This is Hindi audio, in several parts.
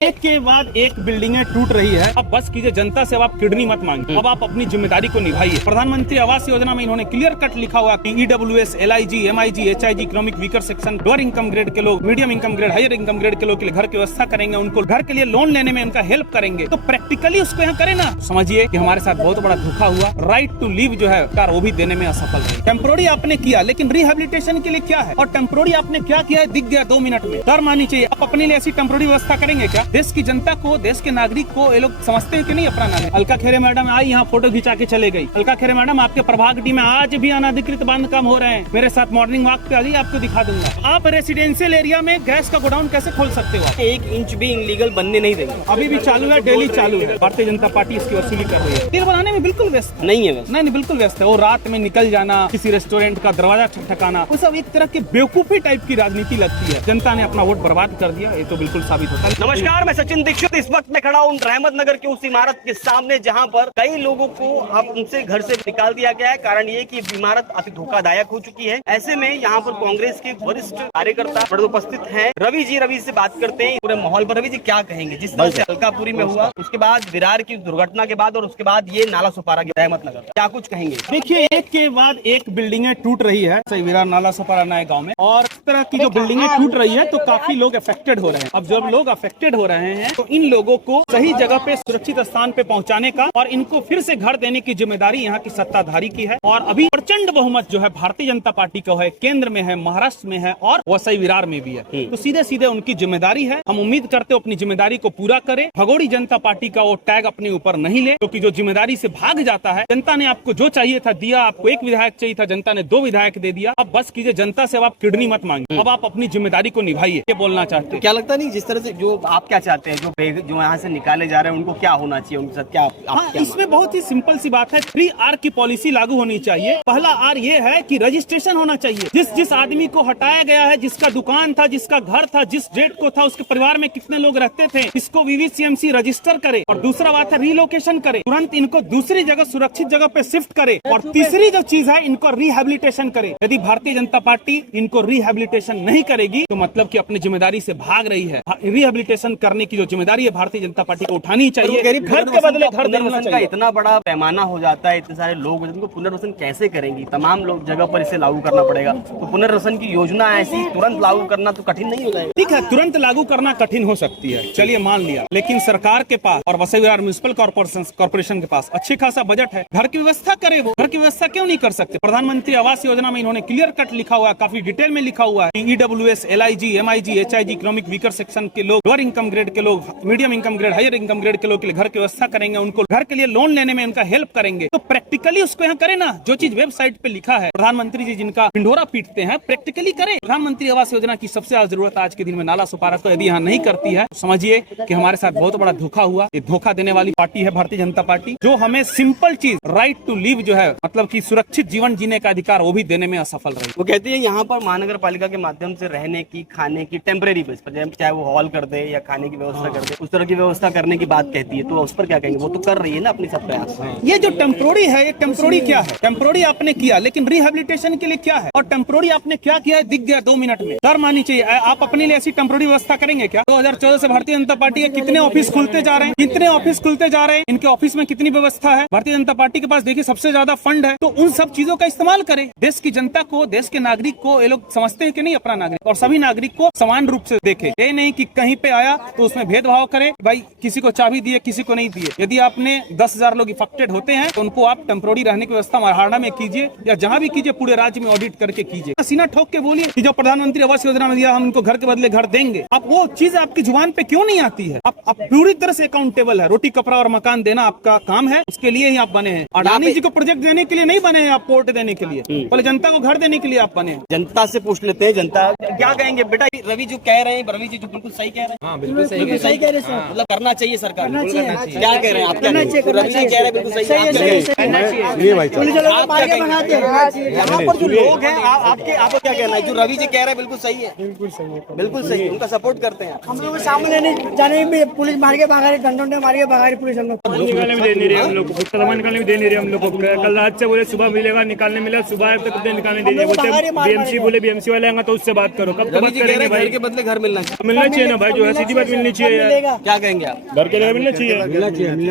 एक के बाद एक बिल्डिंगें टूट रही है। अब बस कीजिए, जनता से अब आप किडनी मत मांगिए, अब आप अपनी जिम्मेदारी को निभाइए। प्रधानमंत्री आवास योजना में इन्होंने क्लियर कट लिखा हुआ कि EWS, LIG, MIG, HIG, economic weaker section, lower income grade के लोग, medium income grade, higher income grade के लोग के लिए घर की व्यवस्था करेंगे, उनको घर के लिए लोन लेने में उनका हेल्प करेंगे। तो प्रैक्टिकली उसको यहाँ करे ना। समझिए कि हमारे साथ बहुत बड़ा धोखा हुआ। राइट टू लिव जो है कार वो भी देने में असफल रही। टेम्पोररी आपने किया, लेकिन रिहेबिलिटेशन के लिए क्या है और टेम्पोररी आपने क्या किया है दिख गया 2 मिनट में। डर मानी चाहिए। आप अपने लिए ऐसी टेम्पोररी व्यवस्था करेंगे क्या? देश की जनता को, देश के नागरिक को ये लोग समझते हैं कि नहीं अपना नागरिक। अलका खेरे मैडम आई, यहाँ फोटो खिंचा के चले गई। अलका खेरे मैडम, आपके प्रभाग डी में आज भी अनधिकृत बांध काम हो रहे हैं। मेरे साथ मॉर्निंग वॉक पे आ जाइए, आपको दिखा दूंगा। आप रेसिडेंशियल एरिया में गैस का गोडाउन कैसे खोल सकते हो? 1 इंच भी इलीगल बनने नहीं देंगे। अभी भी चालू है, डेली चालू है। भारतीय जनता पार्टी इसकी वसूली कर रही है। तेल बनाने में बिल्कुल व्यस्त नहीं है बस। नहीं, बिल्कुल व्यस्त है। वो रात में निकल जाना, किसी रेस्टोरेंट का दरवाजा ठकठकाना, वो सब एक तरह की बेवकूफी टाइप की राजनीति लगती है। जनता ने अपना वोट बर्बाद कर दिया, ये तो बिल्कुल साबित होता है। नमस्कार, मैं सचिन दीक्षित। इस वक्त मैं खड़ा हूँ रहमतनगर की उस इमारत के सामने जहाँ पर कई लोगों को अब उनसे घर से निकाल दिया गया है। कारण ये कि इमारत अति धोखादायक हो चुकी है। ऐसे में यहाँ पर कांग्रेस के वरिष्ठ कार्यकर्ता बड़े उपस्थित हैं। रवि जी, रवि से बात करते हैं पूरे माहौल पर। रवि जी, क्या कहेंगे जिस तरह से अलकापुरी में हुआ, उसके बाद विरार की दुर्घटना के बाद और उसके बाद ये नाला सुपारा की रहमतनगर, क्या कुछ कहेंगे? देखिए, एक के बाद एक बिल्डिंगें टूट रही है विरार, नाला सुपारा, नए गांव में, और इस तरह की जो बिल्डिंगें टूट रही है तो काफी लोग अफेक्टेड हो रहे हैं। अब जब लोग अफेक्टेड हो रहे हैं तो इन लोगों को सही जगह पे, सुरक्षित स्थान पे पहुंचाने का और इनको फिर से घर देने की जिम्मेदारी यहाँ की सत्ताधारी की है। और अभी प्रचंड बहुमत जो है भारतीय जनता पार्टी का है, केंद्र में है, महाराष्ट्र में है और वसई विरार में भी है। तो सीधे सीधे उनकी जिम्मेदारी है। हम उम्मीद करते हो अपनी जिम्मेदारी को पूरा करे। भगोड़ी जनता पार्टी का वो टैग अपने ऊपर नहीं ले, क्योंकि जो जिम्मेदारी से भाग जाता है, जनता ने आपको जो चाहिए था दिया, आपको 1 विधायक चाहिए था, जनता ने 2 विधायक दे दिया। अब बस कीजिए, जनता से अब आप किडनी मत मांगिए, अब आप अपनी जिम्मेदारी को निभाइए। ये बोलना चाहते हैं। क्या लगता नहीं जिस तरह से जो आप क्या चाहते हैं, जो यहाँ से निकाले जा रहे हैं, उनको क्या होना चाहिए, उनके साथ क्या? इसमें बहुत ही सिंपल सी बात है। 3R की पॉलिसी लागू होनी चाहिए। पहला R ये है कि रजिस्ट्रेशन होना चाहिए। जिस आदमी को हटाया गया है, जिसका दुकान था, जिसका घर था, जिस डेट को था, उसके परिवार में कितने लोग रहते थे, इसको VVCMC रजिस्टर करे। और दूसरा बात है रिलोकेशन करे, तुरंत इनको दूसरी जगह, सुरक्षित जगह पे शिफ्ट करे। और तीसरी जो चीज है, इनको रिहेबिलिटेशन करे। यदि भारतीय जनता पार्टी इनको रिहेबिलिटेशन नहीं करेगी तो मतलब कि अपनी जिम्मेदारी से भाग रही है। रिहेबिलिटेशन करने की जो जिम्मेदारी है भारतीय जनता पार्टी को उठानी चाहिए। घर के बदले घर देना चाहिए। इतना बड़ा पैमाना हो जाता है, इतने सारे लोग, उनको पुनर्वसन कैसे करेंगी? तमाम लोग जगह पर इसे लागू करना पड़ेगा। तो पुनर्वसन की योजना ऐसी तुरंत लागू करना तो कठिन नहीं हो जाएगा? ठीक है, तुरंत लागू करना कठिन हो सकती है, चलिए मान लिया, लेकिन सरकार के पास और वसई विरार म्युनिसिपल कॉर्पोरेशन के पास अच्छी खासा बजट है। घर की व्यवस्था करे। वो घर की व्यवस्था क्यों नहीं कर सकते? प्रधानमंत्री आवास योजना में इन्होंने क्लियर कट लिखा हुआ है, काफी डिटेल में लिखा हुआ है। EWS, LIG, MIG, HIG, economic weaker section के लोग, लोअर इनकम ग्रेड के लोग, medium income grade, higher income grade के लोग के लिए घर की व्यवस्था करेंगे, उनको घर के लिए लोन लेने में उनका हेल्प करेंगे। तो प्रैक्टिकली उसको यहाँ करे ना। जो चीज वेबसाइट पे लिखा है, प्रधानमंत्री जी जिनका ढिंढोरा पीटते हैं, प्रैक्टिकली करे। प्रधानमंत्री आवास योजना की सबसे ज्यादा जरूरत आज के दिन में नाला सुपारा को यदि यहाँ नहीं करती है तो समझिए कि हमारे साथ बहुत बड़ा धोखा हुआ। ये धोखा देने वाली पार्टी है भारतीय जनता पार्टी, जो हमें सिंपल चीज राइट टू लिव जो है, मतलब कि सुरक्षित जीवन जीने का अधिकार, वो भी देने में असफल रही। वो कहती है यहाँ पर महानगर पालिका के माध्यम से रहने की, खाने की टेम्परेरी बेस पर, चाहे वो हॉल कर दे या खाने की व्यवस्था कर दे, उस तरह की व्यवस्था करने की बात कहती है। तो उस पर क्या कहेंगे? वो तो कर रही है ना अपनी सब प्रयास। ये जो टेम्पोररी है, ये टेम्पोररी क्या है? टेम्पोररी आपने किया, लेकिन रिहेबिलिटेशन के लिए क्या है? और टेम्पोररी आपने क्या किया है दिख गया 2 मिनट में। डर मानी चाहिए। आप अपने लिए ऐसी टेम्पोररी व्यवस्था करेंगे क्या? 2014 से भारतीय जनता पार्टी के कितने ऑफिस खुलते जा रहे हैं, कितने ऑफिस खुलते जा रहे हैं, इनके ऑफिस में कितनी व्यवस्था है। भारतीय जनता पार्टी के पास देखिए सबसे ज्यादा फंड है, तो उन सब चीजों का इस्तेमाल करें। देश की जनता को, देश के नागरिक को, ये लोग समझते हैं कि नहीं अपना नागरिक, और सभी नागरिक को समान रूप से देखे। ये नहीं कि कहीं पे आया तो उसमें भेदभाव करे, भाई किसी को चाबी दिए किसी को नहीं दिए। यदि आपने 10,000 लोग इफेक्टेड होते हैं तो उनको आप टेम्पोररी रहने की व्यवस्था महाराणा में कीजिए या जहां भी कीजिए, पूरे राज्य में ऑडिट करके कीजिए। सीना ठोक के बोलिए कि जो प्रधानमंत्री आवास योजना में दिया, हम उनको घर के बदले घर देंगे। अब वो चीज आपकी जुबान पे क्यों नहीं आती है? आप पूरी तरह से अकाउंटेबल है। रोटी कपड़ा और मकान देना आपका काम है, उसके लिए ही आप बने हैं। अडानी जी को प्रोजेक्ट देने के लिए नहीं बने हैं आप, पोर्ट देने के लिए, पहले जनता को घर देने के लिए आप बने हैं। जनता से पूछ लेते हैं, जनता क्या कहेंगे? बेटा, रवि जो कह रहे हैं, रवि जी जो बिल्कुल सही कह रहे हैं। हाँ, बिल्कुल सही कह रहे हैं। मतलब करना चाहिए सरकार, क्या कह रहे हैं आप? रवि जी कह रहे हैं बिल्कुल सही है। यहाँ पर जो लोग हैं, आपको क्या कहना है? जो रवि जी कह रहे हैं बिल्कुल सही है। बिल्कुल सही, उनका सपोर्ट करते हैं। हम लोग सामने लेने जाने में पुलिस मार के भगा रही, डंडे मार के भगा रही पुलिस। हम लोग निकालने में दे नहीं रहे, हम लोग को सामान निकालने में दे नहीं रहे। हम लोग को कल रात से बोले सुबह मिलेगा, निकालने मिला, सुबह तक निकालने दे दिया। बोलते BMC बोले BMC वाले आएंगे तो उससे बात करो। कब बात करेंगे भाई? घर के बदले घर मिलना चाहिए। मिलना चाहिए ना भाई, जो है सीधी बात मिलनी चाहिए यार। मिलेगा क्या कहेंगे आप? घर के लिए मिलना चाहिए। मिलना चाहिए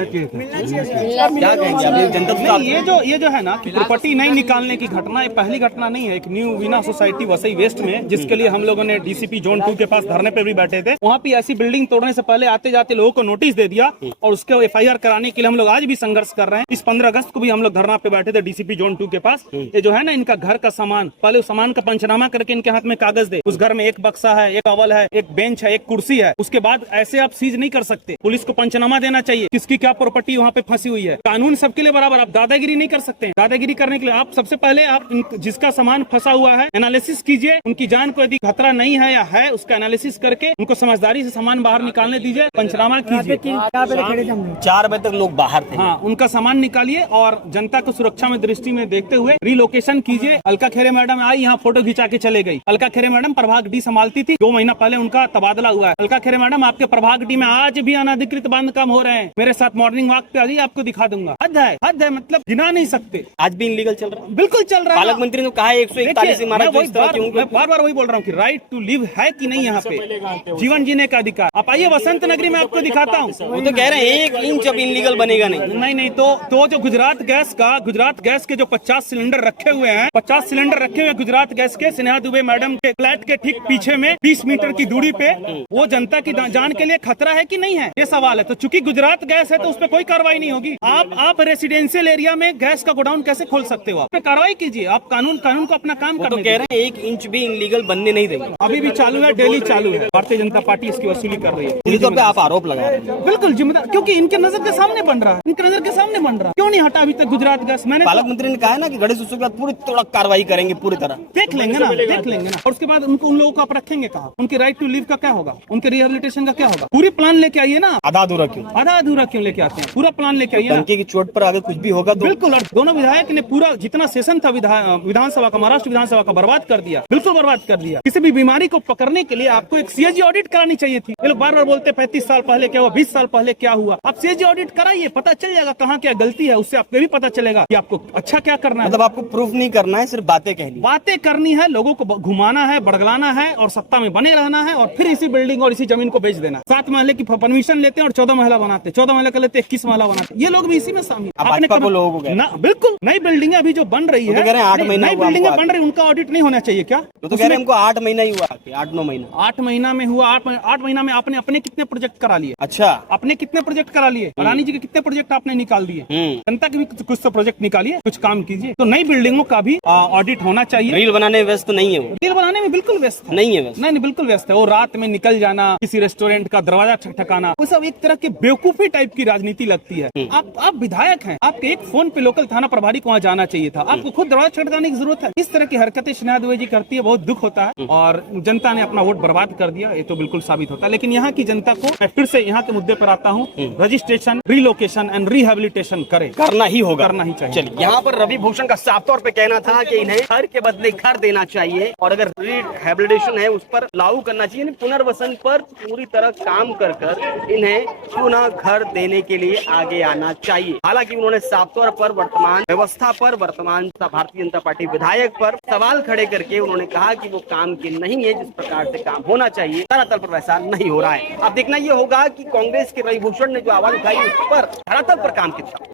क्या कहेंगे आप? जनता तो आप- ये जो है ना कि प्रॉपर्टी नहीं निकालने की घटना, ये पहली घटना नहीं है। एक new Veena society Vasai west में, जिसके लिए हम लोगों ने डीसीपी जोन 2 के पास धरने पे भी बैठे थे, वहाँ पे ऐसी बिल्डिंग तोड़ने से पहले आते जाते लोगों को नोटिस दे दिया और उसके एफआईआर कराने के लिए हम लोग आज भी संघर्ष कर रहे हैं। इस 15 अगस्त को भी हम लोग धरना पे बैठे थे डीसीपी जोन 2 के पास। ये जो है ना इनका घर का सामान, पहले उस सामान का पंचनामा करके इनके हाथ में कागज दे। उस घर में एक बक्सा है, एक टॉवल है, एक बेंच है, एक कुर्सी है। उसके बाद ऐसे आप सीज नहीं कर सकते, पुलिस को पंचनामा देना चाहिए किसकी क्या प्रॉपर्टी वहाँ पे फंसी हुई है। कानून सबके लिए बराबर, आप दादागिरी नहीं कर सकते। दादागिरी करने के लिए आप सबसे पहले आप जिसका सामान फंसा हुआ है एनालिसिस कीजिए, उनकी जान को यदि खतरा नहीं है या है उसका एनालिसिस करके उनको समझदारी से सामान बाहर निकालने दीजिए, पंचनामा कीजिए। 4 बजे तक लोग बाहर थे। हाँ, उनका सामान निकालिए और जनता को सुरक्षा में दृष्टि में देखते हुए रिलोकेशन कीजिए। अलका खेरे मैडम आई, यहाँ फोटो खिंचा के चले गई। अलका खेरे मैडम प्रभाग डी संभालती थी, 2 महीना पहले उनका तबादला हुआ है। अलका खेरे मैडम आपके प्रभाग डी में आज भी अनधिकृत बांध काम हो रहे हैं। मेरे साथ मॉर्निंग वॉक पे आ जाइए, आपको दिखा दूंगा। हद है, मतलब गिना नहीं सकते। आज भी इनलीगल चल रहा है। बिल्कुल चल रहा है। पालक मंत्री ने कहा है 141 इमारत जो इस तरह की होंगी। मैं बार वही बोल रहा हूँ कि राइट टू लिव है कि नहीं यहाँ पे, जीवन जीने का अधिकार। आप आइए वसंत नगरी में आपको दिखाता हूँ। वो तो कह रहे हैं 1 इंच अब इनलीगल बनेगा नहीं। तो जो गुजरात गैस के जो 50 सिलेंडर रखे हुए हैं, 50 सिलेंडर रखे हुए हैं गुजरात गैस के, स्नेहा दुबे मैडम के फ्लैट के ठीक पीछे में 20 मीटर की दूरी पे, वो जनता की जान के लिए खतरा है कि नहीं है, ये सवाल है। तो चूंकि गुजरात गैस है तो उस पर कोई कार्रवाई नहीं होगी। आप रेसिडेंशियल एरिया में गैस का गोडाउन कैसे खोल सकते हो? आप पे कार्रवाई कीजिए, आप कानून को अपना काम तो करने कह रहे हैं 1 इंच भी इनलीगल बनने नहीं देंगे। अभी भी चालू है, डेली चालू है। भारतीय जनता पार्टी इसकी वसूली कर रही है। पूरी तौर पे आप आरोप लगा रहे हैं। बिल्कुल जिम्मेदार, क्योंकि इनके नजर के सामने बन रहा है, इनके नजर के सामने बन रहा है। क्यों नहीं हटा अभी तक गुजरात गैस? मैंने पालक मंत्री ने कहा है ना कि गणेश उत्सव के बाद पूरी तोड़ कार्रवाई करेंगे पूरी तरह। देख लेंगे ना। और उसके बाद उन लोगों को आप रखेंगे कहाँ? उनके राइट टू लिव का क्या होगा? उनके रिहेबिलिटेशन का क्या होगा? पूरी प्लान लेके आइए ना। आधा अधूरा क्यों लेके आते हैं? पूरा प्लान लेके आइए ना। टंकी की चोट पर अगर कुछ भी होगा तो बिल्कुल। और दोनों विधायक ने पूरा जितना सेशन था विधानसभा का, महाराष्ट्र विधानसभा का, बर्बाद कर दिया, बिल्कुल बर्बाद कर दिया। किसी भी बीमारी को पकड़ने के लिए आपको एक सीएजी ऑडिट करानी चाहिए थी। ये लोग बार बोलते 35 साल पहले क्या हुआ, 20 साल पहले क्या हुआ। आप सीएजी ऑडिट कराइए, पता चल जाएगा कहाँ क्या गलती है। उससे आपको भी पता चलेगा कि आपको अच्छा क्या करना है। मतलब आपको प्रूफ नहीं करना है, सिर्फ बातें कहनी। बातें करनी है, लोगों को घुमाना है, बड़गलाना है और सत्ता में बने रहना है और फिर इसी बिल्डिंग और इसी जमीन को बेच देना। 7 महले की परमिशन लेते हैं और 14 महला बनाते, 14 महला कर लेते, 21 महला बनाते। ये लोग भी इसी में शामिल। बिल्कुल नई बिल्डिंग अभी जो बन रही है, 8 महीना नई बिल्डिंग बन रही है, उनका ऑडिट नहीं होना चाहिए क्या? तो कह रहे हैं हमको 8 महीना ही हुआ, 8-9 महीना। 8 महीना में हुआ। 8 महीना में आपने अपने कितने प्रोजेक्ट करा लिए? अच्छा, अपने कितने प्रोजेक्ट करा लिए? रानी जी के कितने प्रोजेक्ट आपने निकाल दिए? जनता के भी कुछ तो प्रोजेक्ट निकालिए, कुछ काम कीजिए। तो नई बिल्डिंगों का भी ऑडिट होना चाहिए। रील बनाने में व्यस्त नहीं है वो। रील बनाने में बिल्कुल व्यस्त नहीं है व्यस्त। नहीं, बिल्कुल व्यस्त है। वो रात में निकल जाना, किसी रेस्टोरेंट का दरवाजा ठकठकाना, वो सब एक तरह की बेवकूफी टाइप की राजनीति लगती है। आप विधायक हैं, आपके एक फोन पे लोकल थाना प्रभारी को वहाँ जाना चाहिए था। आपको खुद दरवाजा ठकठकाने की जरूरत है? इस तरह की हरकतें स्नेहा दुबे जी करती है, बहुत दुख होता है। और जनता ने अपना वोट बर्बाद कर दिया, ये तो बिल्कुल साबित होता है। लेकिन यहाँ की जनता को मैं फिर से यहाँ के मुद्दे पर आता हूँ, रजिस्ट्रेशन, रिलोकेशन एंड रिहेबिलिटेशन करना ही चाहिए। चलिए, यहाँ पर रवि भूषण का साफ तौर पे कहना था कि इन्हें घर के बदले घर देना चाहिए और अगर रिहेबिलिटेशन है उस पर लागू करना चाहिए। पुनर्वसन पर पूरी तरह काम कर इन्हें पुनः घर देने के लिए आगे आना चाहिए। हालांकि उन्होंने साफ तौर पर वर्तमान व्यवस्था पर, वर्तमान भारतीय जनता पार्टी विधायक पर सवाल खड़े करके उन्होंने कहा कि वो काम के नहीं है जिस प्रकार से काम होना चाहिए, धरातल पर वैसा नहीं हो रहा है। अब देखना ये होगा कि कांग्रेस के रवि भूषण ने जो आवाज उठाई उस पर धरातल पर काम कितना